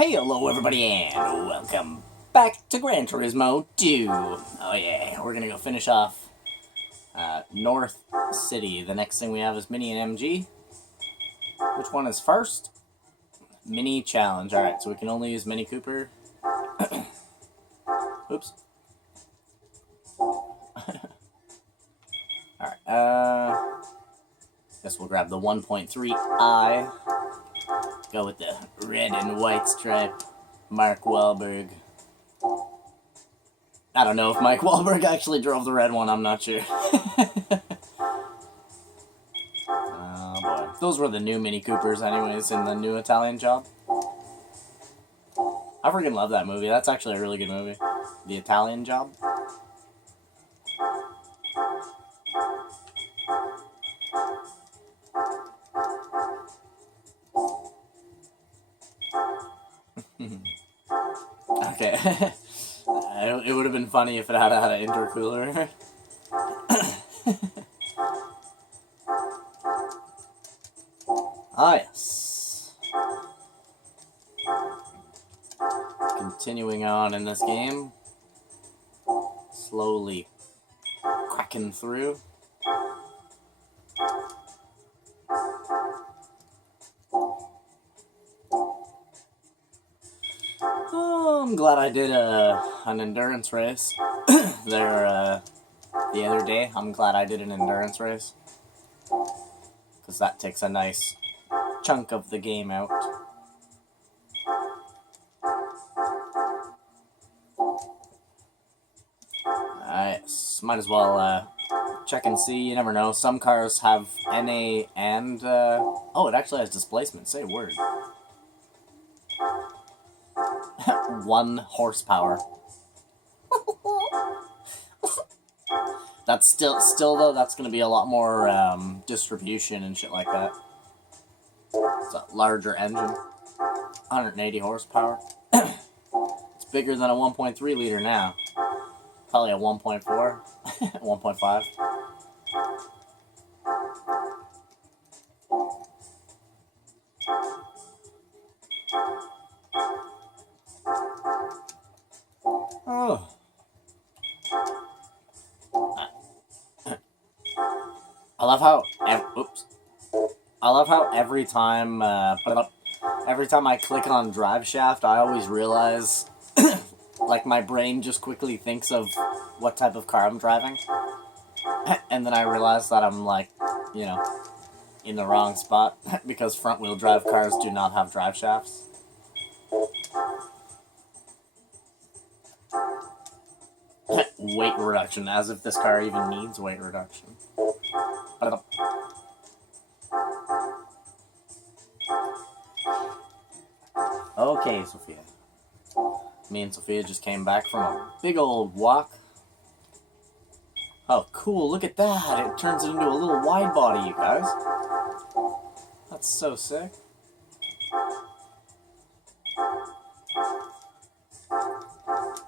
Hey, hello everybody, and welcome back to Gran Turismo 2. Oh yeah, we're gonna go finish off North City. The next thing we have is Mini and MG. Which one is first? Mini Challenge. Alright, so we can only use Mini Cooper. Oops. Alright, guess we'll grab the 1.3i. Go with the red and white stripe. Mark Wahlberg. I don't know if Mike Wahlberg actually drove the red one, I'm not sure. Oh boy. Those were the new Mini Coopers anyways in the new Italian Job. I freaking love that movie. That's actually a really good movie. The Italian Job. Okay. It would have been funny if it had an intercooler. Ah, yes. Continuing on in this game. Slowly cracking through. Oh, I'm glad I did an endurance race there the other day. I'm glad I did an endurance race, because that takes a nice chunk of the game out. Alright, might as well check and see. You never know. Some cars have NA and... oh, it actually has displacement. Say a word. 1 horsepower. That's still though, that's going to be a lot more distribution and shit like that. It's a larger engine. 180 horsepower. It's bigger than a 1.3 liter now. Probably a 1.4, 1.5. Oh. I love how every time I click on drive shaft, I always realize like my brain just quickly thinks of what type of car I'm driving. And then I realize that I'm like, you know, in the wrong spot because front wheel drive cars do not have drive shafts. Weight reduction, as if this car even needs weight reduction. Okay, Sophia. Me and Sophia just came back from a big old walk. Oh, cool, look at that! It turns it into a little wide body, you guys. That's so sick.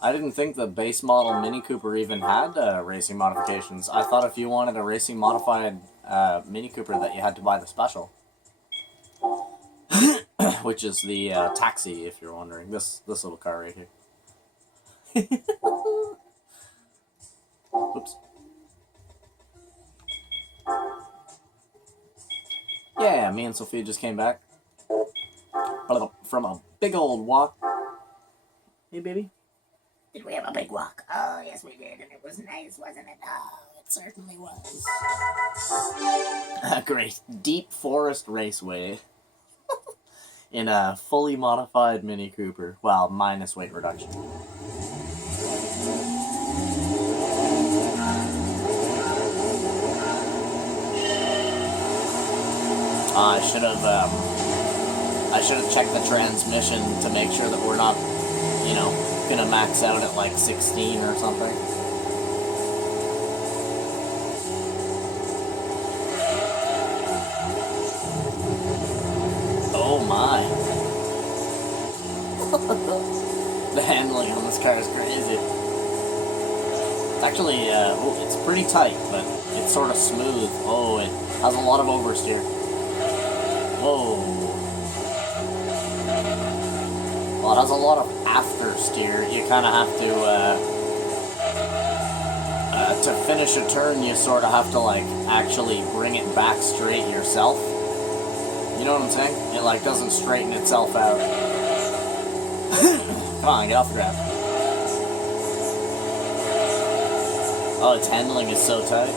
I didn't think the base model Mini Cooper even had racing modifications. I thought if you wanted a racing modified Mini Cooper that you had to buy the special. Which is the taxi, if you're wondering. This little car right here. Oops. Yeah, me and Sophia just came back from a big old walk. Hey, baby. Did we have a big walk? Oh, yes, we did, and it was nice, wasn't it? Oh, it certainly was. A great deep forest raceway in a fully modified Mini Cooper. Well, minus weight reduction. I should have checked the transmission to make sure that we're not, you know, gonna max out at like 16 or something. Oh my. The handling on this car is crazy. It's actually, it's pretty tight, but it's sort of smooth. Oh, it has a lot of oversteer. Whoa. Well, it has a lot of after steer. You kind of have to finish a turn, you sort of have to, like, actually bring it back straight yourself. You know what I'm saying? It, like, doesn't straighten itself out. Come on, get off the ground. Oh, its handling is so tight.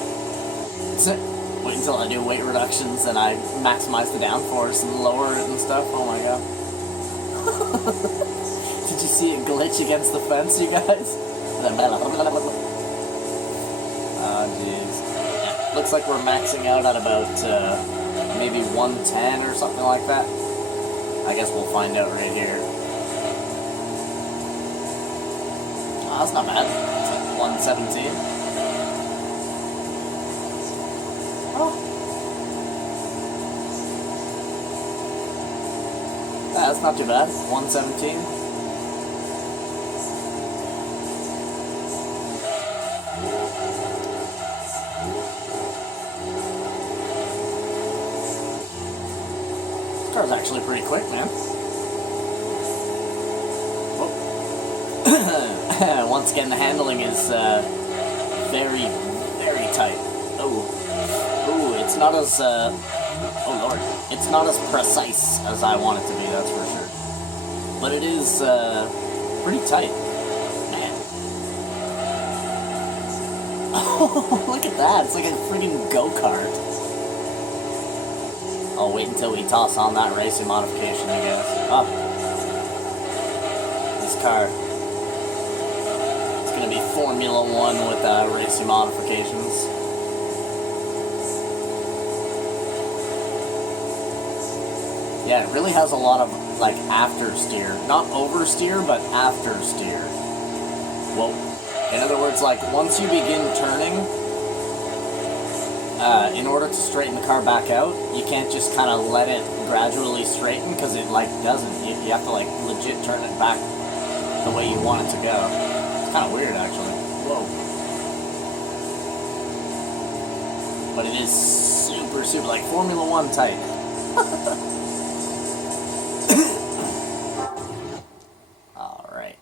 Wait until I do weight reductions and I maximize the downforce and lower it and stuff. Oh my god. Did you see it glitch against the fence, you guys? Oh, jeez. Yeah, looks like we're maxing out at about maybe 110 or something like that. I guess we'll find out right here. Oh, that's not bad. It's like 117. Oh. Yeah, that's not too bad. 117. This car's actually pretty quick, man. Oh. Once again, the handling is very, very tight. Oh. Ooh, it's not as, oh lord, it's not as precise as I want it to be, that's for sure. But it is, pretty tight. Man. Oh, look at that, it's like a freaking go-kart. I'll wait until we toss on that racing modification, I guess. Oh. This car. It's gonna be Formula 1 with, racing modifications. Yeah, it really has a lot of, like, after steer. Not oversteer, but after steer. Well, in other words, like, once you begin turning, in order to straighten the car back out, you can't just kind of let it gradually straighten, because it, like, doesn't. You have to, like, legit turn it back the way you want it to go. It's kind of weird, actually. Whoa. But it is super, super, like, Formula 1 type. Alright.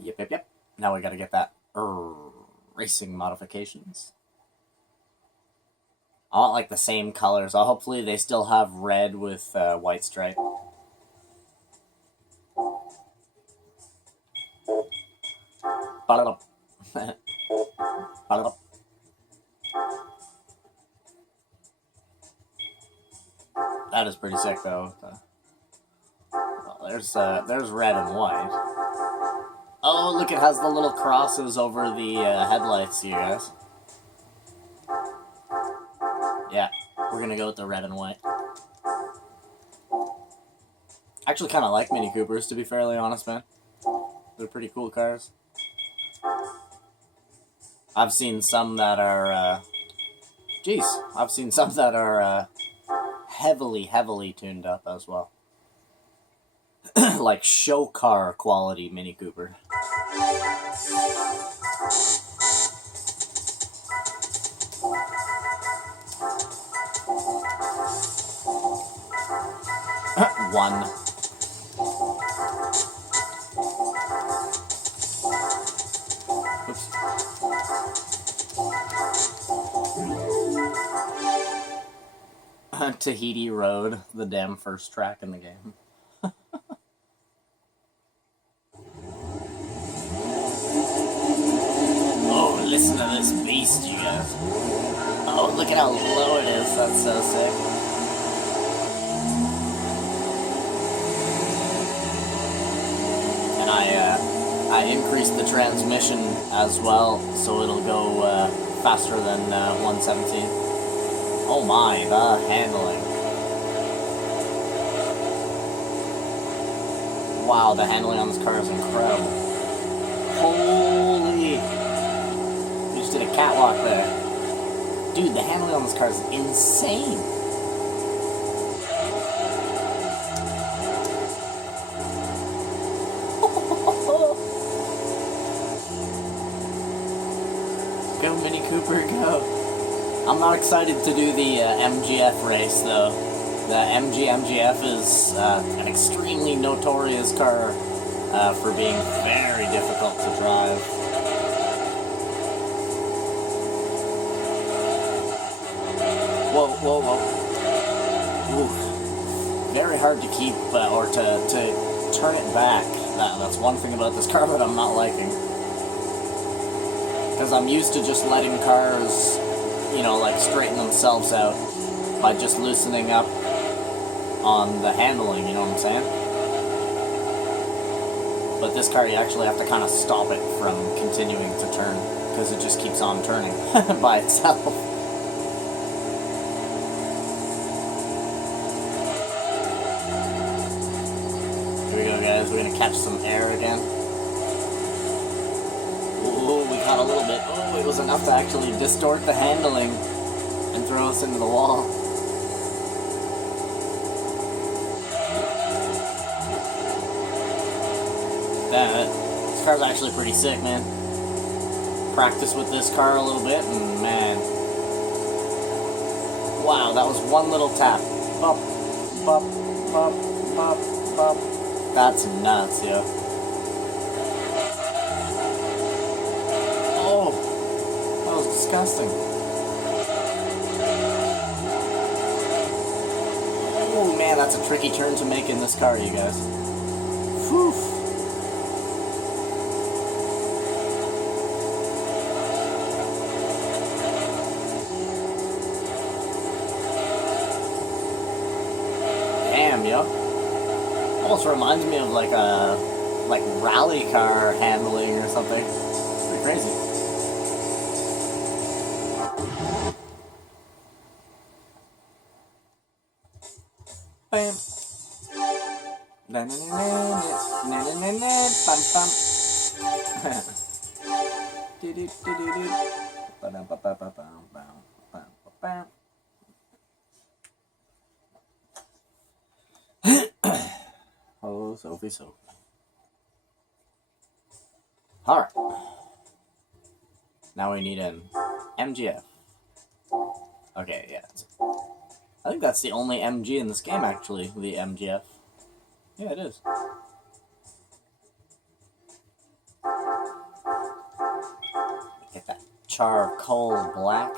Yep. Now we gotta get that racing modifications. I want, like, the same colors. Hopefully they still have red with white stripe. That is pretty sick, though. Well, there's red and white. Oh, look, it has the little crosses over the headlights, you guys. Yeah, we're gonna go with the red and white. Actually, kind of like Mini Coopers, to be fairly honest, man. They're pretty cool cars. I've seen some that are, I've seen some that are, heavily tuned up as well. Like show car quality Mini Cooper. One. Oops. Tahiti Road, the damn first track in the game. Oh, listen to this beast, you guys. Oh, look at how low it is. That's so sick. And I increased the transmission as well, so it'll go faster than 117. Oh my, the handling. Wow, the handling on this car is incredible. Holy! You just did a catwalk there. Dude, the handling on this car is insane. Go, Mini Cooper, go. I'm not excited to do the MGF race, though. The MGF is an extremely notorious car for being very difficult to drive. Whoa, whoa, whoa. Ooh. Very hard to keep, or to turn it back. That's one thing about this car that I'm not liking. Because I'm used to just letting cars, you know, like straighten themselves out by just loosening up on the handling, you know what I'm saying? But this car, you actually have to kind of stop it from continuing to turn, because it just keeps on turning by itself. Here we go, guys. We're going to catch some air again. Ooh, we caught a little bit. Oh, it was enough to actually distort the handling and throw us into the wall. This car's actually pretty sick, man. Practice with this car a little bit, and man. Wow, that was one little tap. Bop, bop, bop, bop, bop. That's nuts, yo. Oh, that was disgusting. Oh man, that's a tricky turn to make in this car, you guys. Whew. Damn, yo. Almost reminds me of like a rally car handling or something. It's pretty crazy. Bam. Na na na na na na na na bam bam. Do do do do do. Ba ba ba ba ba ba ba ba. Oh, Sophie, Sophie. Alright. Now we need an MGF. Okay, yeah. I think that's the only MG in this game, actually, the MGF. Yeah, it is. Get that charcoal black.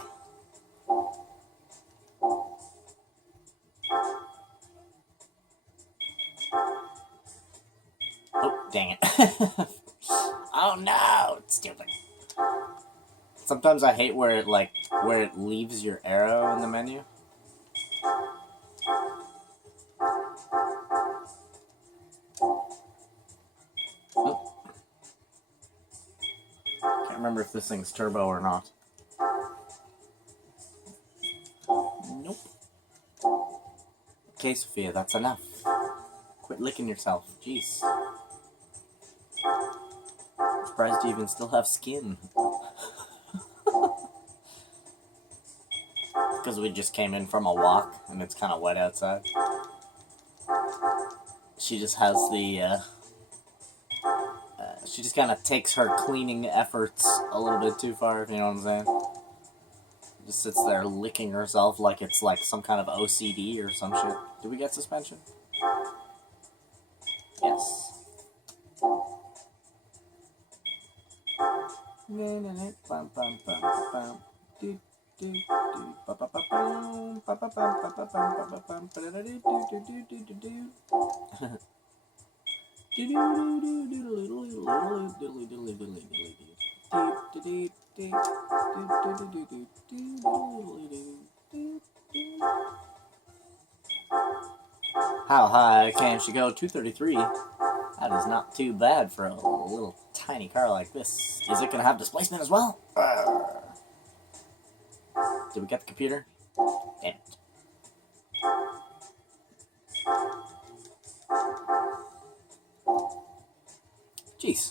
Oh, dang it. Oh no, it's stupid. Sometimes I hate where it leaves your arrow in the menu. Oh. Can't remember if this thing's turbo or not. Nope. Okay, Sophia, that's enough. Quit licking yourself. Jeez. I'm surprised you even still have skin. Because we just came in from a walk and it's kind of wet outside. She just has the, she just kind of takes her cleaning efforts a little bit too far, if you know what I'm saying. Just sits there licking herself like it's like some kind of OCD or some shit. Do we get suspension? Yes. How high can she go? 233. That is not too bad for a little tiny car like this. Is it going to have displacement as well? Did we get the computer? Damn it. Jeez.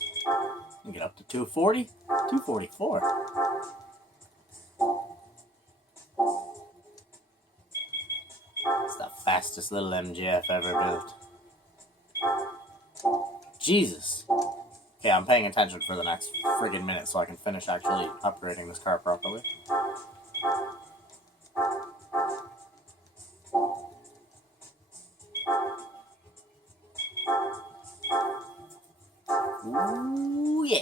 We get up to 240? 244. It's the fastest little MGF ever built. Jesus. Okay, I'm paying attention for the next friggin' minute so I can finish actually upgrading this car properly. Ooh, yeah.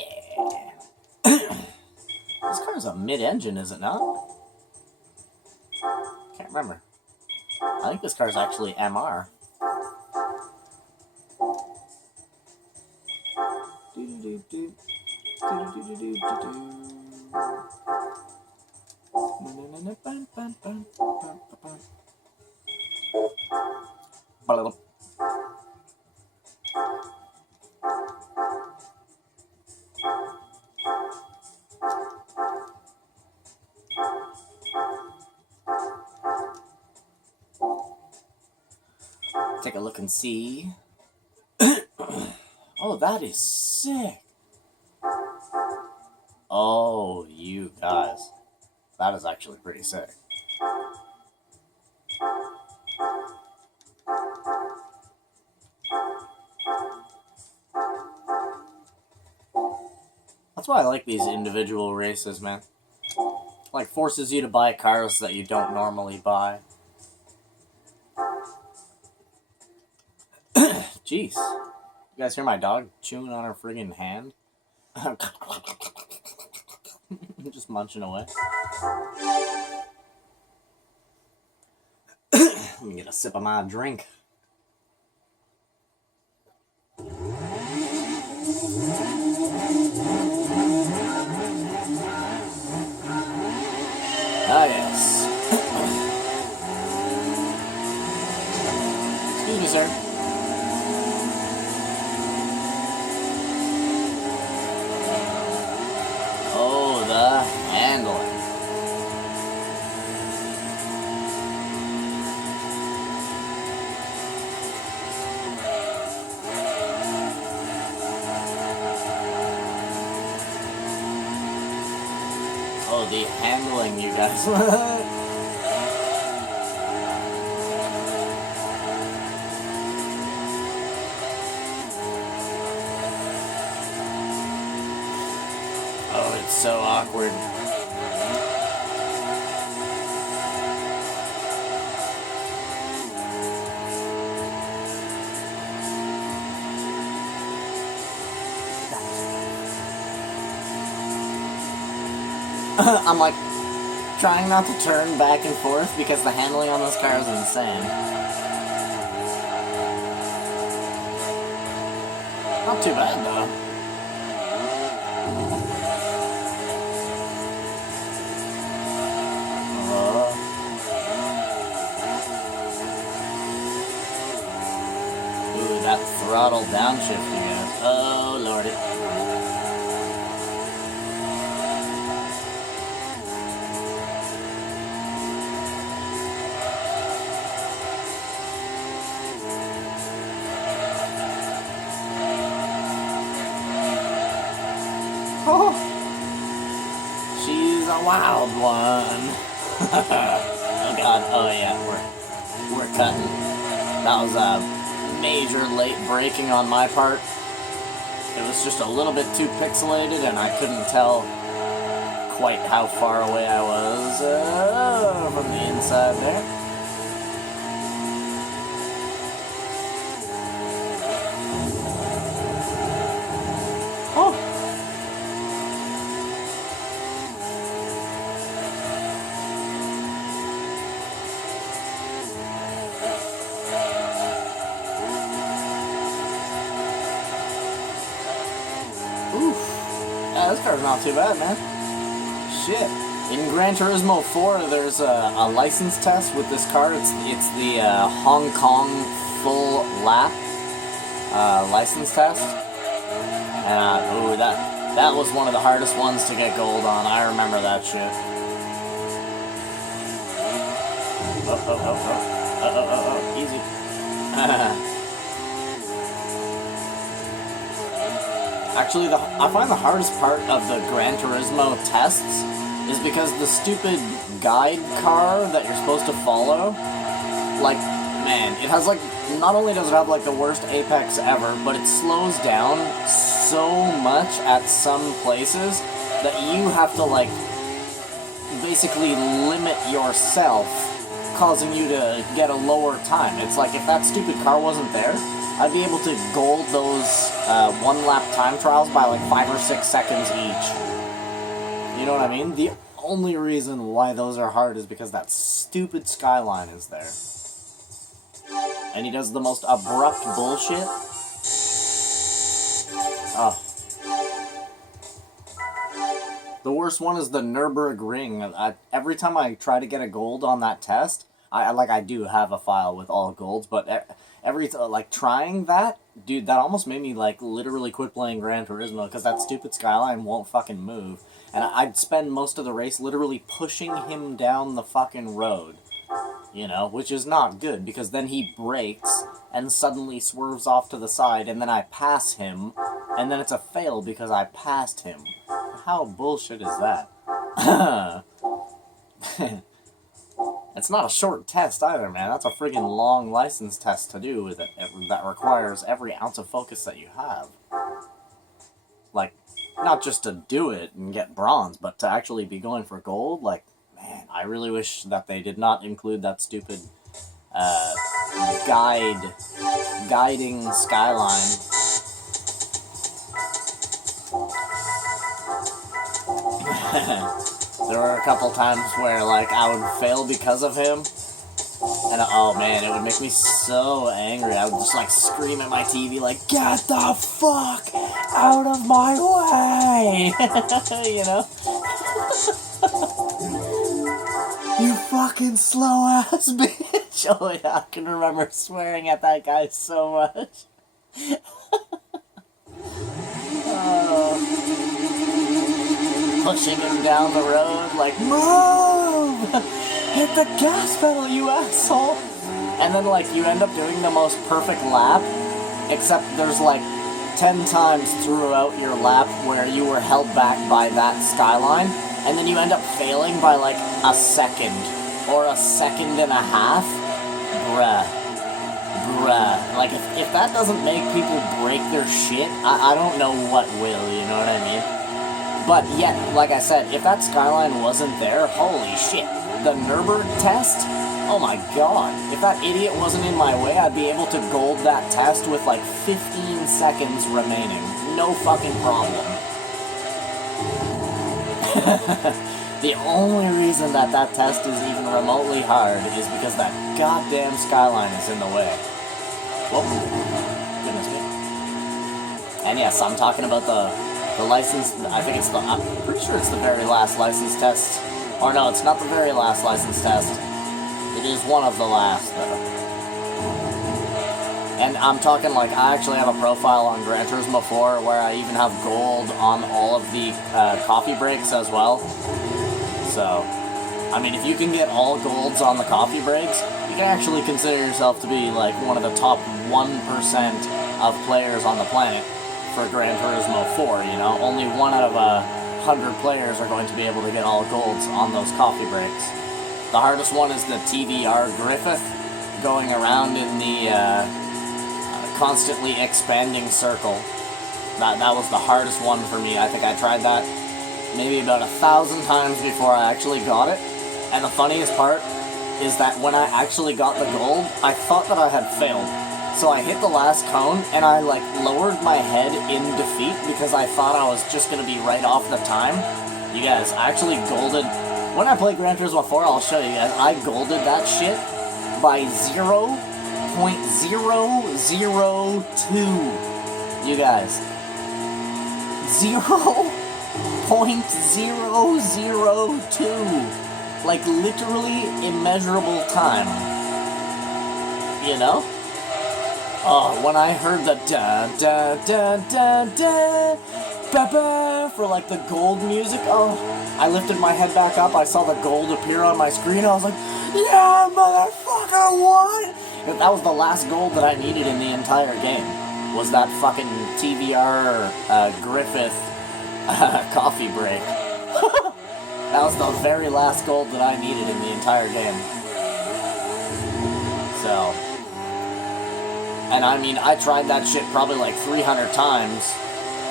This car's a mid-engine, is it not? Can't remember. I think this car's actually MR. Take a look and see. Oh, that is sick. Oh, you guys. That is actually pretty sick. That's why I like these individual races, man. Like, forces you to buy cars that you don't normally buy. Jeez. You guys hear my dog chewing on her friggin' hand? Just munching away. Let me get a sip of my drink. Ah, yes. Excuse me, sir. Oh, the handling. Oh, the handling, you guys. Oh, it's so awkward. I'm like trying not to turn back and forth because the handling on this car is insane. Not too bad though. Ooh, that throttle downshift, you guys. Oh, lordy. Oh, she's a wild one. Oh god, oh yeah, we're cutting. That was a major late braking on my part. It was just a little bit too pixelated and I couldn't tell quite how far away I was from the inside there. Oh! Oof. Yeah, this car's not too bad, man. Shit. In Gran Turismo 4, there's a license test with this car. It's the Hong Kong full lap license test. And, ooh, that was one of the hardest ones to get gold on. I remember that shit. Oh, easy. Actually, I find the hardest part of the Gran Turismo tests is because the stupid guide car that you're supposed to follow, like, man, it has like, not only does it have like the worst apex ever, but it slows down so much at some places that you have to like basically limit yourself, causing you to get a lower time. It's like if that stupid car wasn't there, I'd be able to gold those one-lap time trials by like 5 or 6 seconds each. You know what I mean? The only reason why those are hard is because that stupid skyline is there. And he does the most abrupt bullshit. Oh. The worst one is the Nürburgring. Every time I try to get a gold on that test, I do have a file with all golds, but trying that, dude, that almost made me, like, literally quit playing Gran Turismo, because that stupid skyline won't fucking move. And I'd spend most of the race literally pushing him down the fucking road. You know, which is not good, because then he brakes, and suddenly swerves off to the side, and then I pass him, and then it's a fail because I passed him. How bullshit is that? It's not a short test either, man. That's a friggin' long license test to do with it. That requires every ounce of focus that you have. Like, not just to do it and get bronze, but to actually be going for gold. Like, man, I really wish that they did not include that stupid guiding skyline. There were a couple times where, like, I would fail because of him, and oh man, it would make me so angry. I would just, like, scream at my TV, like, get the fuck out of my way! You know? You fucking slow-ass bitch! Oh yeah, I can remember swearing at that guy so much. Pushing him down the road, like, move! Hit the gas pedal, you asshole! And then, like, you end up doing the most perfect lap, except there's, like, 10 times throughout your lap where you were held back by that skyline, and then you end up failing by, like, a second, or a second and a half. Bruh. Like, if that doesn't make people break their shit, I don't know what will, you know what I mean? But yet, like I said, if that skyline wasn't there, holy shit. The Nürburg test? Oh my god. If that idiot wasn't in my way, I'd be able to gold that test with like 15 seconds remaining. No fucking problem. The only reason that test is even remotely hard is because that goddamn skyline is in the way. Whoa. Goodness me. And yes, I'm talking about the license, I'm pretty sure it's the very last license test. Or no, it's not the very last license test. It is one of the last, though. And I'm talking, like, I actually have a profile on Gran Turismo 4 where I even have gold on all of the coffee breaks as well. So, I mean, if you can get all golds on the coffee breaks, you can actually consider yourself to be, like, one of the top 1% of players on the planet for Gran Turismo 4, you know? Only 1 out of 100 players are going to be able to get all golds on those coffee breaks. The hardest one is the TVR Griffith, going around in the constantly expanding circle. That was the hardest one for me. I think I tried that maybe about 1,000 times before I actually got it. And the funniest part is that when I actually got the gold, I thought that I had failed. So I hit the last cone, and I, like, lowered my head in defeat because I thought I was just going to be right off the time. You guys, I actually golded... When I play Gran Turismo 4, I'll show you guys, I golded that shit by 0.002. You guys. 0.002. Like, literally immeasurable time. You know? Oh, when I heard the da-da-da-da-da, ba-ba, for, like, the gold music, oh, I lifted my head back up, I saw the gold appear on my screen, I was like, yeah, motherfucker, what? And that was the last gold that I needed in the entire game, was that fucking TVR Griffith coffee break. That was the very last gold that I needed in the entire game. So... And I mean, I tried that shit probably like 300 times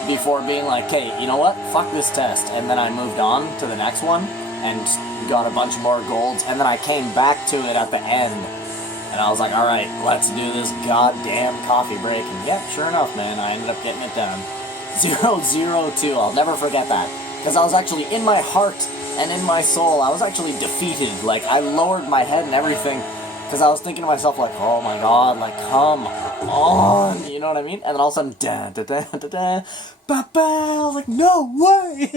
before being like, hey, you know what? Fuck this test. And then I moved on to the next one and got a bunch more golds. And then I came back to it at the end. And I was like, alright, let's do this goddamn coffee break. And yeah, sure enough, man, I ended up getting it done. 002. I'll never forget that. Because I was actually, in my heart and in my soul, I was actually defeated. Like, I lowered my head and everything. Because I was thinking to myself, like, oh my god, like, come on, you know what I mean? And then all of a sudden, da-da-da-da-da, ba-ba, I was like, no way!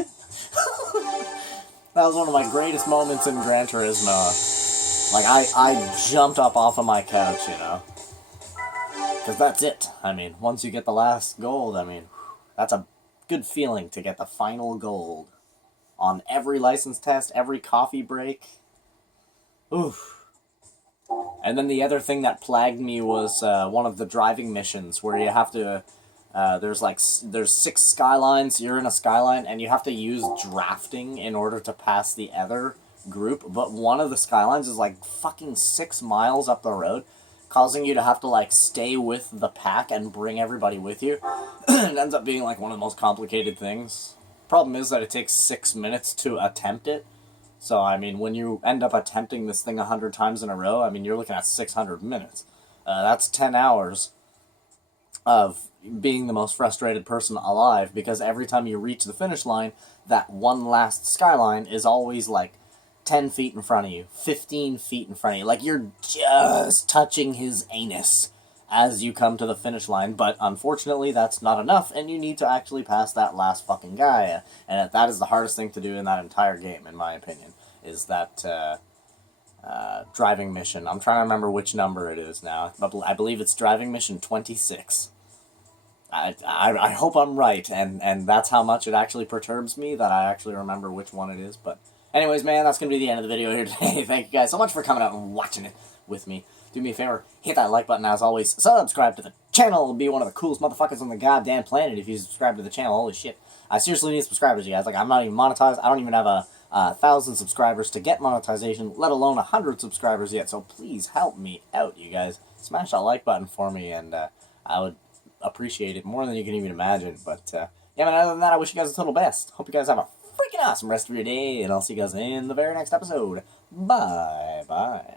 That was one of my greatest moments in Gran Turismo. Like, I jumped up off of my couch, you know? Because that's it. I mean, once you get the last gold, I mean, that's a good feeling to get the final gold. On every license test, every coffee break. Oof. And then the other thing that plagued me was one of the driving missions where you have to, there's 6 skylines, you're in a skyline, and you have to use drafting in order to pass the other group, but one of the skylines is like fucking 6 miles up the road, causing you to have to like stay with the pack and bring everybody with you. It ends up being like one of the most complicated things. Problem is that it takes 6 minutes to attempt it. So, I mean, when you end up attempting this thing 100 times in a row, I mean, you're looking at 600 minutes. That's 10 hours of being the most frustrated person alive, because every time you reach the finish line, that one last skyline is always, like, 10 feet in front of you, 15 feet in front of you. Like, you're just touching his anus as you come to the finish line, but unfortunately that's not enough, and you need to actually pass that last fucking guy, and that is the hardest thing to do in that entire game, in my opinion, is that driving mission. I'm trying to remember which number it is now. I believe it's driving mission 26. I hope I'm right, and that's how much it actually perturbs me that I actually remember which one it is, but anyways, man, that's going to be the end of the video here today. Thank you guys so much for coming out and watching it with me. Do me a favor, hit that like button as always, subscribe to the channel, be one of the coolest motherfuckers on the goddamn planet if you subscribe to the channel, holy shit. I seriously need subscribers, you guys, like, I'm not even monetized, I don't even have a 1,000 subscribers to get monetization, let alone 100 subscribers yet, so please help me out, you guys. Smash that like button for me, and I would appreciate it more than you can even imagine, but, yeah, man, other than that, I wish you guys the total best. Hope you guys have a freaking awesome rest of your day, and I'll see you guys in the very next episode. Bye-bye.